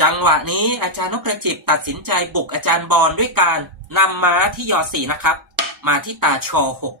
จังหวะนี้อาจารย์นกกระจิบตัดสินใจบุกอาจารย์บอลด้วยการนำม้าที่ยอสี่นะครับ มาที่ตาชอหก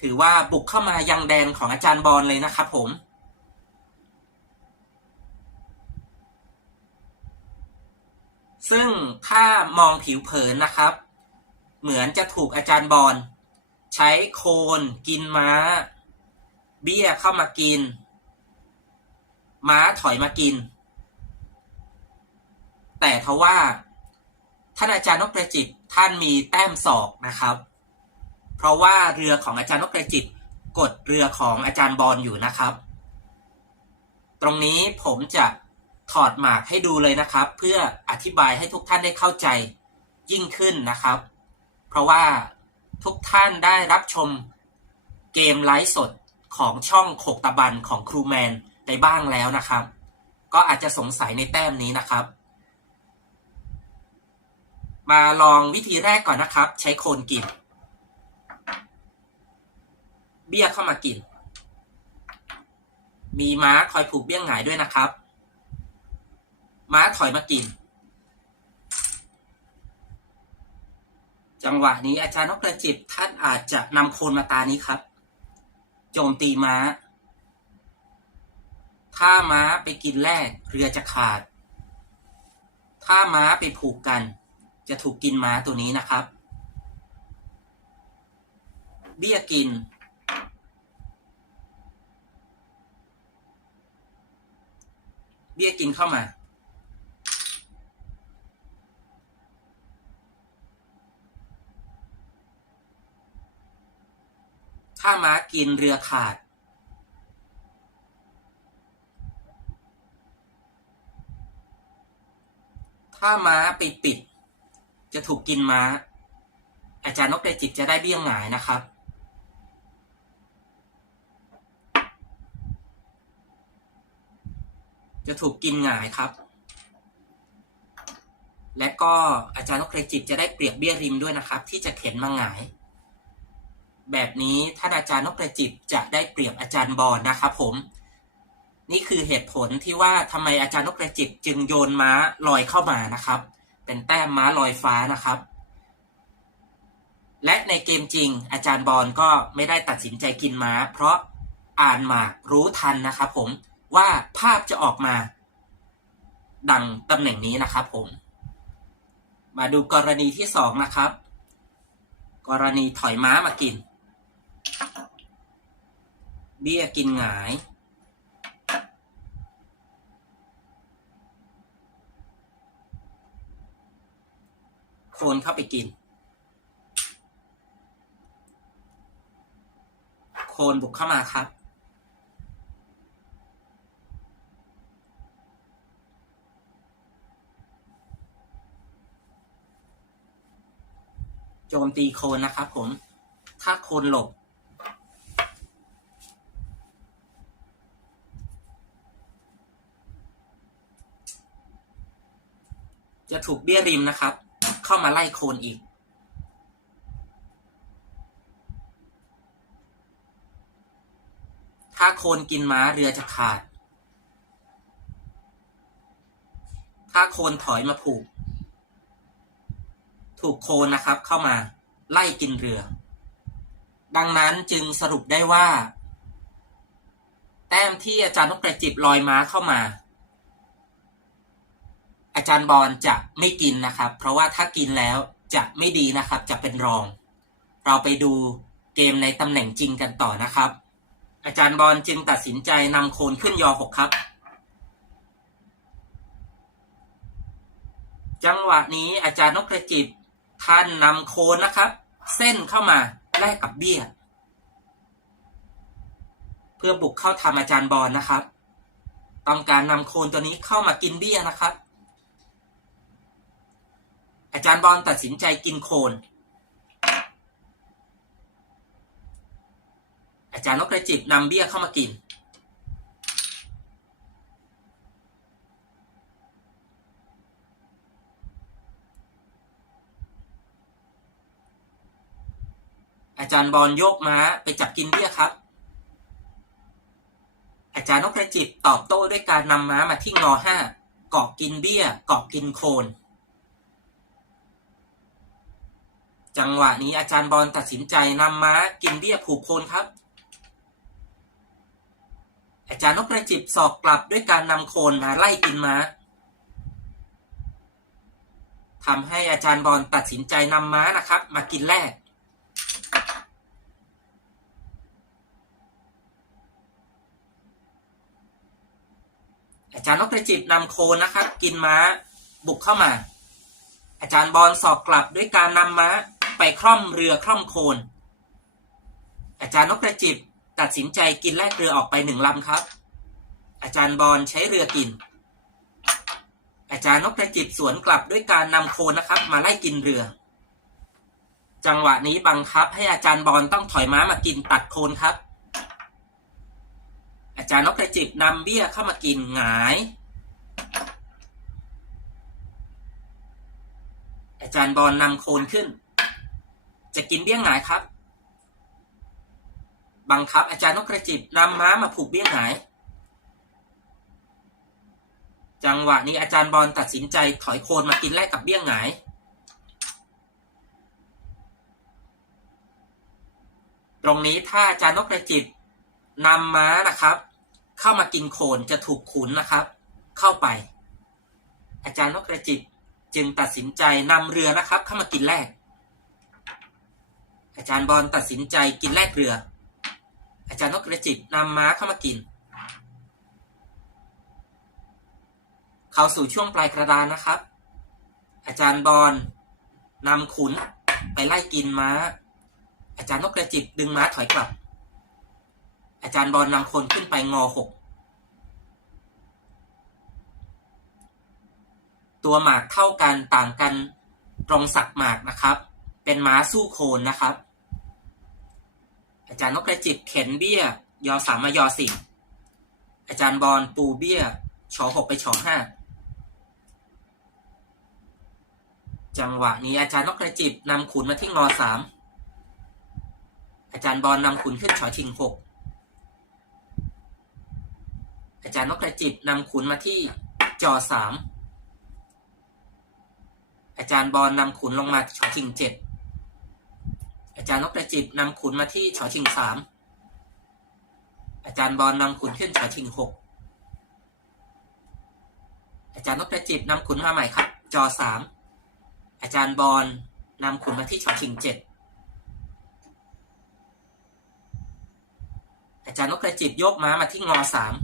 ถือว่าบุกเข้ามายังแดนของอาจารย์บอลเลยนะครับผม ซึ่งถ้ามองผิวเผินนะครับ เหมือนจะถูกอาจารย์บอลใช้โคนกินม้า เบี้ยเข้ามากิน ม้าถอยมากิน แต่ทว่าท่านอาจารย์นกกระจิบท่านมีแต้มศอกนะครับ เพราะว่าเรือของอาจารย์นกกระจิบกดเรือของอาจารย์บอลอยู่นะครับ ตรงนี้ผมจะถอดหมากให้ดูเลยนะครับ เพื่ออธิบายให้ทุกท่านได้เข้าใจยิ่งขึ้นนะครับ เพราะว่าทุกท่านได้รับชมเกมไลฟ์สดของช่องโขกตะบันของครูแมน ไปบ้างแล้วนะครับ ก็อาจจะสงสัยในแต้มนี้นะครับ มาลองวิธีแรกก่อนนะครับ ใช้โคนกิน เบี้ยเข้ามากิน มีม้าคอยผูกเบี้ยงหงายด้วยนะครับ ม้าถอยมากิน จังหวะนี้อาจารย์นกกระจิบท่านอาจจะนำโคนมาตานี้ครับ โจมตีม้า ถ้าม้าไปกินแรกเรือจะขาด ถ้าม้าไปผูกกัน จะถูกกินม้าตัวนี้นะครับ เบี้ยกิน เบี้ยกินเข้ามาถ้าม้ากินเรือขาด ถ้าม้าไปปิด จะถูกกินม้า อาจารย์นกเรจิกจะได้เบี้ยงหงายนะครับ จะถูกกินหงายครับ และก็อาจารย์นกเรจิกจะได้เปรียบเบี้ยริมด้วยนะครับ ที่จะเข็นมาหงาย แบบนี้ท่านอาจารย์นกกระจิบจะได้เปรียบอาจารย์บอลนะครับ ผม นี่คือเหตุผลที่ว่าทำไมอาจารย์นกกระจิบจึงโยนม้าลอยเข้ามานะครับ เป็นแต้มม้าลอยฟ้านะครับ และในเกมจริง อาจารย์บอลก็ไม่ได้ตัดสินใจกินม้า เพราะอ่านหมากรู้ทันนะครับผมว่าภาพจะออกมา ดังตำแหน่งนี้นะครับผม มาดูกรณีที่สองนะครับ กรณีถอยม้ามากิน เบี้ยกินหงาย โคนเข้าไปกิน โคนบุกเข้ามาครับ โจมตีโคนนะครับผม ถ้าโคนหลบจะถูกเบี้ยริมนะครับ เข้ามาไล่โคนอีก ถ้าโคนกินม้าเรือจะขาด ถ้าโคนถอยมาผูก ถูกโคนนะครับ เข้ามาไล่กินเรือ ดังนั้นจึงสรุปได้ว่า แต้มที่อาจารย์นกกระจิบลอยม้าเข้ามา อาจารย์บอลจะไม่กินนะครับ เพราะว่าถ้ากินแล้วจะไม่ดีนะครับ จะเป็นรอง เราไปดูเกมในตำแหน่งจริงกันต่อนะครับ อาจารย์บอลจึงตัดสินใจนำโคนขึ้นยอหกครับ จังหวะนี้อาจารย์นกกระจิบท่านนำโคนนะครับ เส้นเข้ามาแลกกับเบี้ย เพื่อบุกเข้าทำอาจารย์บอลนะครับ ต้องการนำโคนตัวนี้เข้ามากินเบี้ยนะครับ อาจารย์บอลตัดสินใจกินโคน อาจารย์นกกระจิบนำเบี้ยเข้ามากิน อาจารย์บอลโยกม้าไปจับกินเบี้ยครับ อาจารย์นพประจิตตอบโต้ด้วยการนำม้ามาที่งอห้าเกาะกินเบี้ยเกาะกินโคน จังหวะนี้อาจารย์บอลตัดสินใจนำม้ากินเบี้ยผูกโคนครับ อาจารย์นพประจิตสอกกลับด้วยการนำโคนมาไล่กินม้าทำให้อาจารย์บอลตัดสินใจนำม้านะครับ มากินแรก อาจารย์นพประจิตนำโคนนะครับ กินม้าบุกเข้ามา อาจารย์บอลสอบกลับด้วยการนำม้า ไปคล่อมเรือคล่อมโคนอาจารย์นพประจิตตัดสินใจกินแลกเรือออกไปหนึ่งลำครับ อาจารย์บอลใช้เรือกิน อาจารย์นพประจิตสวนกลับด้วยการนำโคนนะครับ มาไล่กินเรือ จังหวะนี้บังคับ ให้อาจารย์บอลต้องถอยม้ามากินตัดโคนครับ อาจารย์นพประจิตนำเบี้ยเข้ามากินหงายอาจารย์บอลนำโคนขึ้น จะกินเบี้ยงหายครับ บังคับอาจารย์นพกระจิตนำม้ามาผูกเบี้ยงหาย จังหวะนี้อาจารย์บอลตัดสินใจถอยโคนมากินแลกกับเบี้ยงหายตรงนี้ถ้าอาจารย์นพกระจิตนำม้านะครับ เข้ามากินโคนจะถูกขุนนะครับ เข้าไป อาจารย์นพกระจิตจึงตัดสินใจนำเรือนะครับ เข้ามากินแลก อาจารย์บอลตัดสินใจกินแลกเรือ อาจารย์นกกระจิตนำม้าเข้ามากิน เข้าสู่ช่วงปลายกระดานนะครับ อาจารย์บอลนำขุนไปไล่กินม้า อาจารย์นกกระจิตดึงม้าถอยกลับ อาจารย์บอลนำคนขึ้นไปงอหกตัวหมากเท่ากันต่างกันตรงสักหมากนะครับ เป็นม้าสู้โคนนะครับ อาจารย์นกกระจิบเข็นเบี้ย ยอสามมายอสี่อาจารย์บอลปูเบี้ยชอหกไปชอห้าจังหวะนี้อาจารย์นกกระจิบนำขุนมาที่งอสามอาจารย์บอลนำขุนขึ้นชอชิงหกอาจารย์นกกระจิบนำขุนมาที่จอสามอาจารย์บอลนำขุนลงมาชอชิงเจ็ด อาจารย์นกกระจิบนำขุนมาที่ชอชิงสามอาจารย์บอลนำขุนขึ้นชอชิงหกอาจารย์นกกระจิบนำขุนมาใหม่ครับ จอสามอาจารย์บอลนำขุนมาที่ชอชิงเจ็ดอาจารย์นกกระจิบยกม้ามาที่งอสาม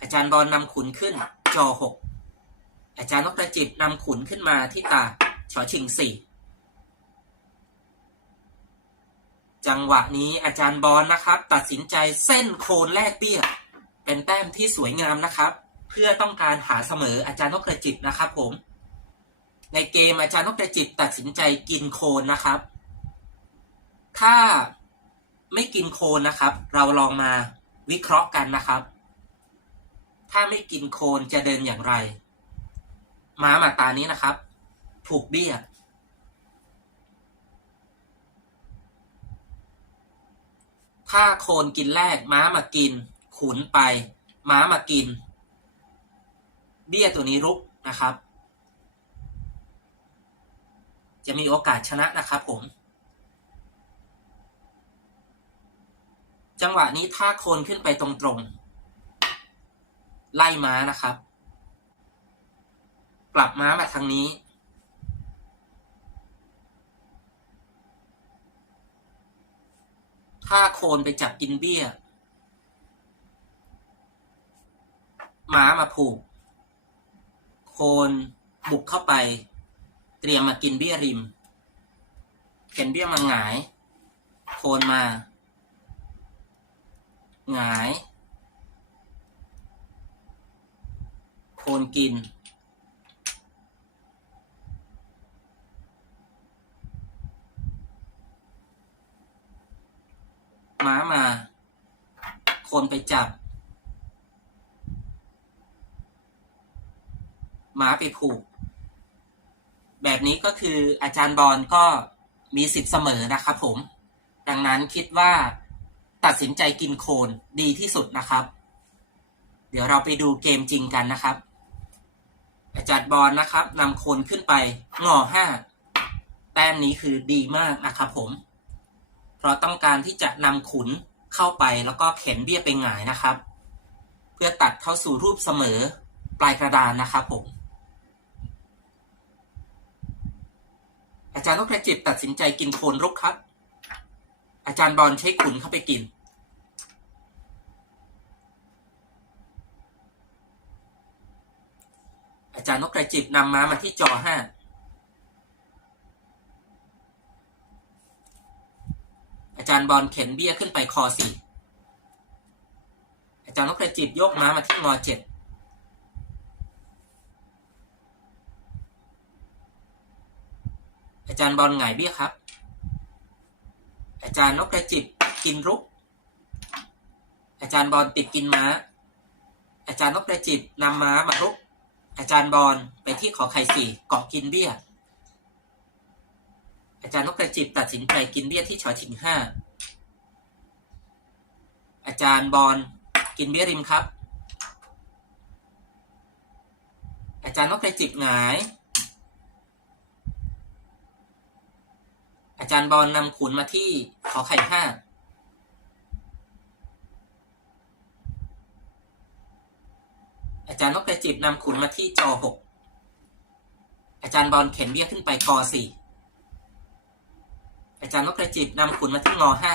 อาจารย์บอลนำขุนขึ้น จอหกอาจารย์นกกระจิบนำขุนขึ้นมาที่ตาชอชิงสี่ จังหวะนี้อาจารย์บอลนะครับ ตัดสินใจเส้นโคนแลกเบี้ย เป็นแต้มที่สวยงามนะครับ เพื่อต้องการหาเสมออาจารย์นกกระจิบนะครับผม ในเกมอาจารย์นกกระจิบตัดสินใจกินโคนนะครับ ถ้าไม่กินโคนนะครับ เราลองมาวิเคราะห์กันนะครับ ถ้าไม่กินโคนจะเดินอย่างไร ม้ามาตานี้นะครับผูกเบี้ย ถ้าโคนกินแรกม้ามากิน ขุนไป ม้ามากิน เบี้ยตัวนี้รุกนะครับ จะมีโอกาสชนะนะครับผม จังหวะนี้ถ้าโคนขึ้นไปตรงๆ ไล่ม้านะครับ กลับม้ามาทางนี้ ถ้าโคนไปจับกินเบี้ย หมามาผูก โคนบุกเข้าไป เตรียมมากินเบี้ยริมเข็นเบี้ยมาหงาย โคนมาหงาย โคนกิน ม้ามา คนไปจับ ม้าไปผูก แบบนี้ก็คืออาจารย์บอลก็มีสิทธิ์เสมอนะครับผม ดังนั้นคิดว่าตัดสินใจกินโคนดีที่สุดนะครับ เดี๋ยวเราไปดูเกมจริงกันนะครับ อาจารย์บอลนะครับนำโคนขึ้นไปงอห้าแต้มนี้คือดีมากนะครับผม เพราะต้องการที่จะนำขุนเข้าไปแล้วก็เข็นเบี้ยไปหงายนะครับ เพื่อตัดเข้าสู่รูปเสมอปลายกระดานนะครับผมอาจารย์นกกระจิบตัดสินใจกินโคนรุกครับ อาจารย์บอลใช้ขุนเข้าไปกิน อาจารย์นกกระจิบนำม้ามาที่จอห้า อา จารย์บอลเข็นเบี้ยขึ้นไปคอสี่อาจารย์นกกระจิบยกม้ามาที่งอเจ็ดอาจารย์บอลหงเบี้ยครับ อาจารย์นกกระจิบกินรุก อาจารย์บอลติดกินม้า อาจารย์นกกระจิบนำม้ามารุก อาจารย์บอลไปที่ขอไข่สี่เกาะกินเบี้ย อาจารย์นกกระจิบตัดสินใจกินเบี้ยที่ชอชิงห้า อาจารย์บอลกินเบี้ยริมครับ อาจารย์นกกระจิบหงาย อาจารย์บอลนำขุนมาที่ขอไข่ห้าอาจารย์นกกระจิบนำขุนมาที่จอหกอาจารย์บอลเข็นเบี้ยขึ้นไปกอสี่ อาจารย์นกกระจิบนำขุนมาที่งอห้า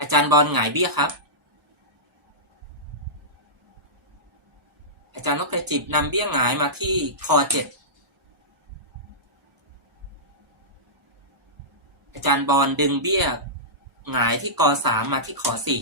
อาจารย์บอลหงายเบี้ยครับ อาจารย์นกกระจิบนำเบี้ยหงายมาที่คอเจ็ดอาจารย์บอลดึงเบี้ยหงายที่กอสามมาที่ขอสี่